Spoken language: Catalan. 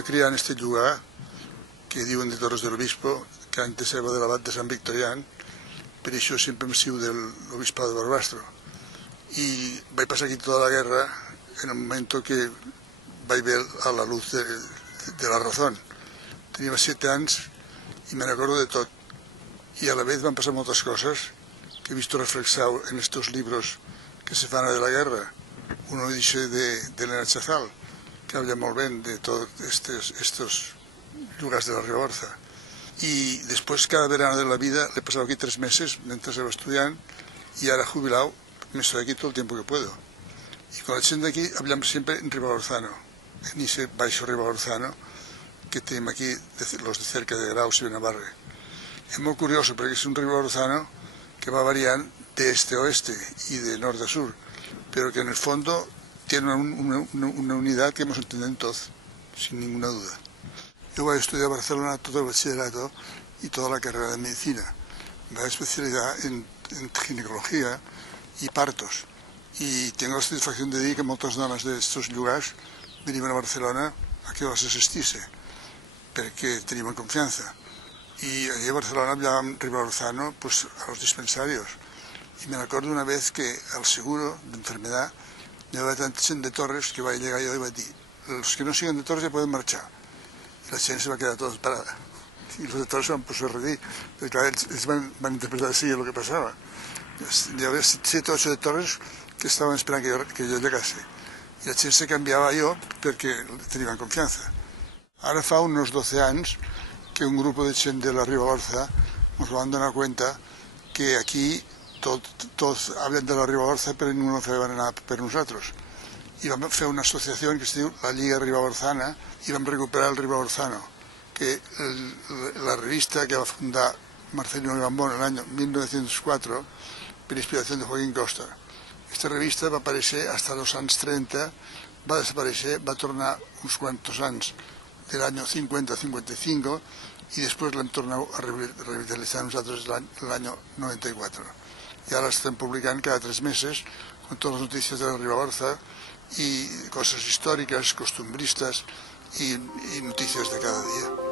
vaig criar en este lugar, que diuen de Torres de l'Obispo, que antes era de l'abat de Sant Victorián, per això sempre em siu de l'Obispado de Barbastro. Y vaig passar aquí tota la guerra en el momento que vaig ver a la luz de la razón. Tenia 7 anys i me n'acordo de tot. Y a la vez van pasar moltes cosas que he visto reflexado en estos libros que se fan de la guerra. Uno dice de Elena Chazal, que habla molt ben de todos estos lugares de la Ribagorza. Y después, cada verano de la vida, le he pasado aquí 3 meses mientras estaba estudiando, y ahora jubilado, me estoy aquí todo el tiempo que puedo. Y con la gente de aquí hablamos siempre en ribagorzano, en ese baixo ribagorzano que tenemos aquí, los de cerca de Graus y Benavarre. Es muy curioso porque es un ribagorzano que va variando de este a oeste y de norte a sur, pero que en el fondo tiene una unidad que hemos entendido todos, sin ninguna duda. Yo voy a estudiar a Barcelona todo el bachillerato y toda la carrera de medicina. Me especialidad en ginecología y partos. Y tengo la satisfacción de decir que muchas dones d'estos lugares venien a Barcelona a que les assistisse, perquè teníem confiança. Y allí en Barcelona hablaban ribagorzano pues, a los dispensarios. Y me acuerdo una vez que al seguro de enfermedad me había tanta gente de Torres que va a llegar yo y va a decir, los que no sigan de Torres ya pueden marchar. Y la gente se va a quedar toda parada. Y los de Torres se van a reír, porque claro, ellos van a interpretar así lo que pasaba. Hi havia 7 o 8 de Torres que estaven esperant que jo llegase. I la gent se canviava jo perquè tenien confiança. Ara fa uns 12 anys que un grup de gent de la Ribagorza ens van donar cuenta que aquí tots hablen de la Ribagorza però ningú no feia nada per nosaltres. I vam fer una associació que es diu la Lliga Ribagorzana i vam recuperar el Ribagorzano, que la revista que va fundar Marcelino Gambón en el año 1904 per inspiració de Joaquín Costa. Esta revista va aparèixer hasta los anys 30, va desaparèixer, va tornar uns quantos anys de l'any 50-55 i després l'hem tornat a revitalitzar nosaltres l'any 94. I ara estem publicant cada 3 mesos con todas las noticias de la Ribagorza y cosas históricas, costumbristas y noticias de cada día.